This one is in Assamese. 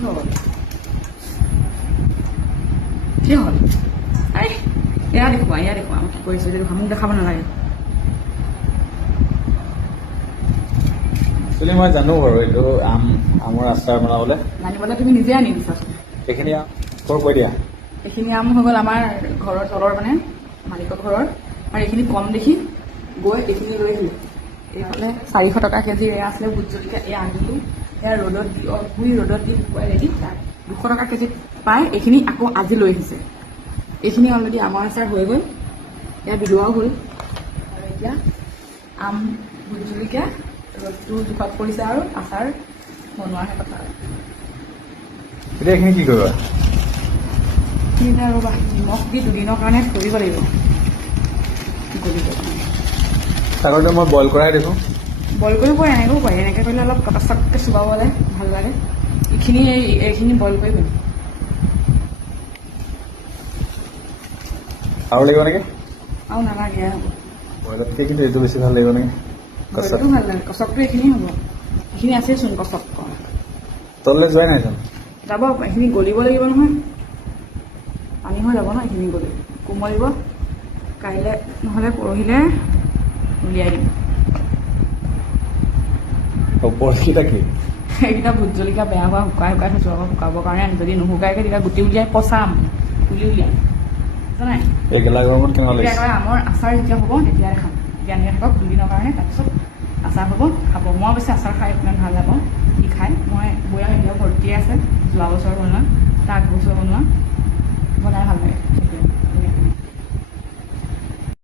কি হ'ল এই এয়া দেখুৱা মই কি কৰিছোঁ যে মোক দেখাব নালাগে। একচুৱেলি মই জানো বাৰু এইটো আমৰ আচাৰ বনাবলৈ জানিবলৈ তুমি নিজে আনি দিছাচোন। এইখিনি ক'ৰ কৈ দিয়া। এইখিনি আম হৈ গ'ল আমাৰ ঘৰৰ তলৰ মানে মালিকৰ ঘৰৰ, আৰু এইখিনি কম দেখি গৈ এইখিনি লৈ আহিলোঁ। এইফালে 400 টকা কেজি এয়া আছিলে ভোট জলকীয়া, এয়া আনিলোঁ। এয়া ৰ'দত দি শুই ৰ'দত দি শুকুৱাই ৰেডি 200 টকা কেজিত পাই এইখিনি আকৌ আজি লৈ আহিছে। এইখিনি অলৰেডি আমৰ আচাৰ হৈ গ'ল, এয়া বিলোৱাও হ'ল। আৰু এতিয়া আম ভোট জলকীয়া ৰ'দটো জোখত পৰিছে আৰু আচাৰ বনোৱাহে কথা। এতিয়া এইখিনি কি কৰিবা? এইখিনি ৰ'বা নিমখ দি 2 দিনৰ কাৰণে থৈ দিব লাগিব গলিব কাৰণে। ছাগলীটো মই বইল কৰাই দেখোঁ। বইল কৰিব পাৰি, এনেকৈও পাৰি। এনেকৈ কৰিলে অলপ কটাচককৈ চুবাবলৈ ভাল লাগে। এইখিনি বইল কৰি দিম। আৰু লাগিব নেকি? আৰু নালাগে হ'ব। বইলতকৈ কিন্তু এইটো বেছি ভাল লাগিব নেকি? বইলটো ভাল লাগে, কচকটো এইখিনিয়ে হ'ব। এইখিনি আছেইচোন কচক কৰা। তললৈ যোৱাই নাইচোন। যাব, এইখিনি গলিব লাগিব নহয়, পানী হৈ যাব ন। এইখিনি গলি কোমলিব, কাইলৈ নহ'লে পৰহিলে উলিয়াই দিম। ওপৰতকেইটা কি? এইকেইটা ভোট জলকীয়া বেয়া হোৱা শুকাই থৈছোঁ আকৌ শুকাবৰ কাৰণে। যদি নুশুকাইকৈ তেতিয়া গুটি উলিয়াই পচাম, পুলি উলিয়াই নাই। এই গেলা গৰমত কেনেকুৱা লাগিছে? তেতিয়া আমৰ আচাৰ যেতিয়া হ'ব তেতিয়াই খাম। এতিয়া আনি থাকক 2 দিনৰ কাৰণে, তাৰপিছত আচাৰ হ'ব খাব। মই অৱশ্যে আচাৰ খাই ইমান ভাল নাপাওঁ, কি খাই মই বৈয়াম এতিয়াও ভৰ্তিয়ে আছে। যোৱা বছৰ বনোৱা, তাৰ আগবছৰ বনোৱা, বনাই ভাল লাগে।